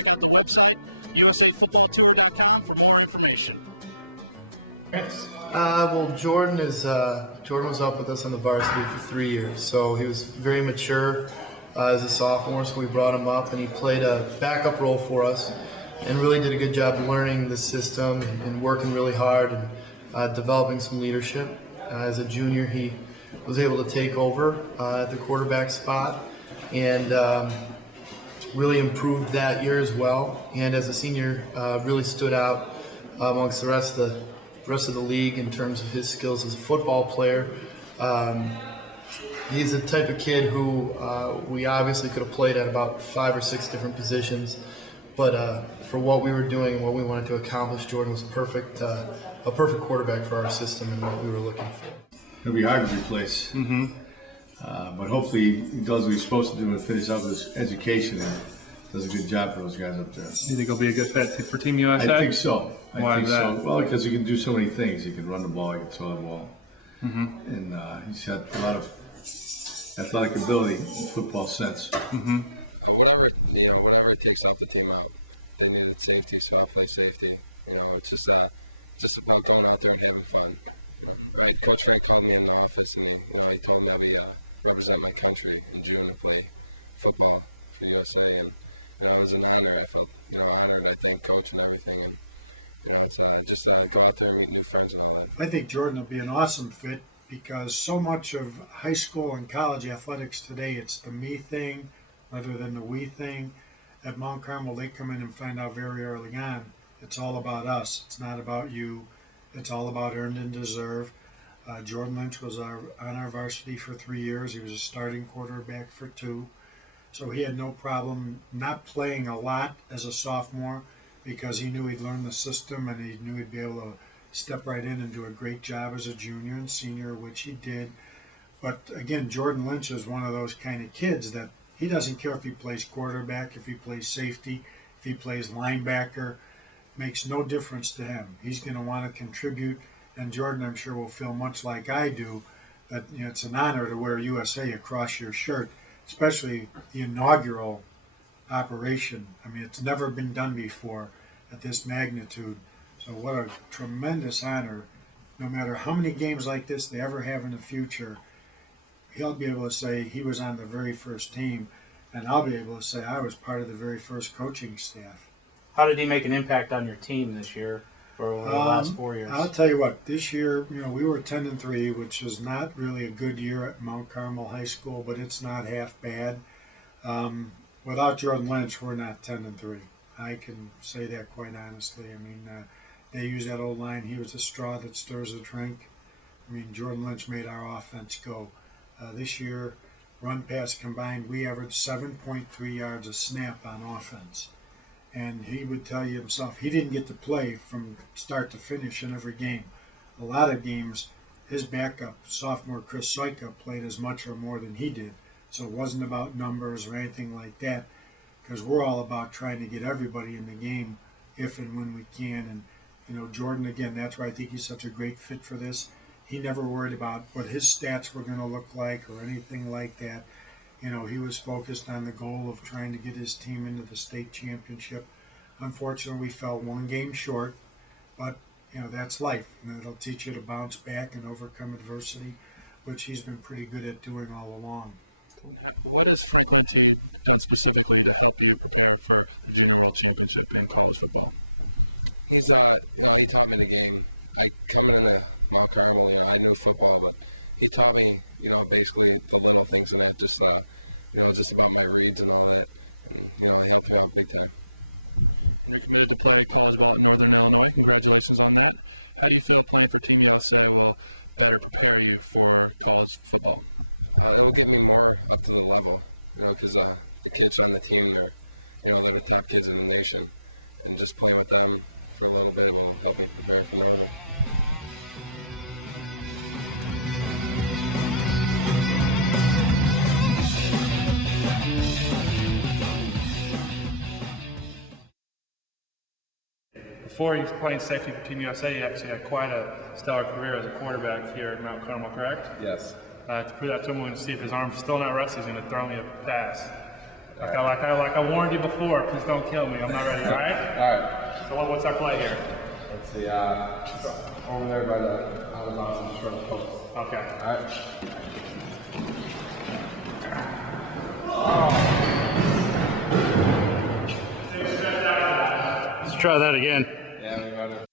check out the website, usafootballtutor.com, for more information. Well, Jordan was up with us on the varsity for 3 years, so he was very mature as a sophomore, so we brought him up, and he played a backup role for us and really did a good job learning the system and working really hard and developing some leadership. As a junior, he was able to take over at the quarterback spot and really improved that year as well. And as a senior, really stood out amongst the rest of the league in terms of his skills as a football player. He's the type of kid who we obviously could have played at about 5 or 6 different positions, but for what we were doing and what we wanted to accomplish, Jordan was a perfect quarterback for our system and what we were looking for. It'll be hard to replace, but hopefully he does what he's supposed to do and finish up his education and does a good job for those guys up there. You think he'll be a good fit for Team USA? I think so. Why is that? Well, because he can do so many things. He can run the ball, he can throw the ball, and he's got a lot of athletic ability in football sense. Whatever it takes off the team out, and then it's safety, so I'll play safety. It's just about going out there and having fun. Right? Coach Frank called me in the office, and I told him I'd represent my country in June and play football for USA. And it was an honor. I felt honored. I thanked Coach and everything. And it's just go out there and make new friends and all that. I think Jordan will be an awesome fit because so much of high school and college athletics today, it's the me thing rather than the we thing. At Mount Carmel, they come in and find out very early on, it's all about us. It's not about you. It's all about earned and deserved. Jordan Lynch was on our varsity for 3 years. He was a starting quarterback for 2. So he had no problem not playing a lot as a sophomore because he knew he'd learn the system and he knew he'd be able to step right in and do a great job as a junior and senior, which he did. But again, Jordan Lynch is one of those kind of kids that he doesn't care if he plays quarterback, if he plays safety, if he plays linebacker. Makes no difference to him. He's going to want to contribute, and Jordan, I'm sure, will feel much like I do that it's an honor to wear USA across your shirt, especially the inaugural operation. I mean, it's never been done before at this magnitude. So what a tremendous honor. No matter how many games like this they ever have in the future, he'll be able to say he was on the very first team, and I'll be able to say I was part of the very first coaching staff. How did he make an impact on your team this year or over the last 4 years? I'll tell you what, this year, we were 10-3, which is not really a good year at Mount Carmel High School, but it's not half bad. Without Jordan Lynch, we're not 10-3. I can say that quite honestly. I mean, they use that old line, he was the straw that stirs the drink. I mean, Jordan Lynch made our offense go. This year, run pass combined, we averaged 7.3 yards a snap on offense. And he would tell you himself, he didn't get to play from start to finish in every game. A lot of games, his backup, sophomore Chris Soika, played as much or more than he did. So it wasn't about numbers or anything like that, because we're all about trying to get everybody in the game if and when we can. And, Jordan, again, that's why I think he's such a great fit for this. He never worried about what his stats were going to look like or anything like that. He was focused on the goal of trying to get his team into the state championship. Unfortunately, we fell 1 game short, but, that's life. It'll teach you to bounce back and overcome adversity, which he's been pretty good at doing all along. What has Lenti done specifically to help you prepare for the Junior World Championship in college football? He's really taught me the game. I come out of Mount Carmel, I knew football, but he taught me, basically the little things, and just about my reads and all that. And, he helped me too. You're committed to play because Northern Illinois. Congratulations on that. How do you feel playing for Team USA will better prepare you for college football? It'll get me more up to the level, because the kids on the team are, they're the top kids in the nation, and just play with them for a little bit will help me prepare for that. Before he was playing safety for Team USA, he actually had quite a stellar career as a quarterback here at Mount Carmel, correct? Yes. To prove that to him, we're going to see if his arm's still not rested, he's going to throw me a pass. Like I warned you before, please don't kill me. I'm not ready, all right? All right. So what's our play here? Let's see. Over there by the out of bounds and short post. Okay. All right. Let's try that again. Yeah, we got it.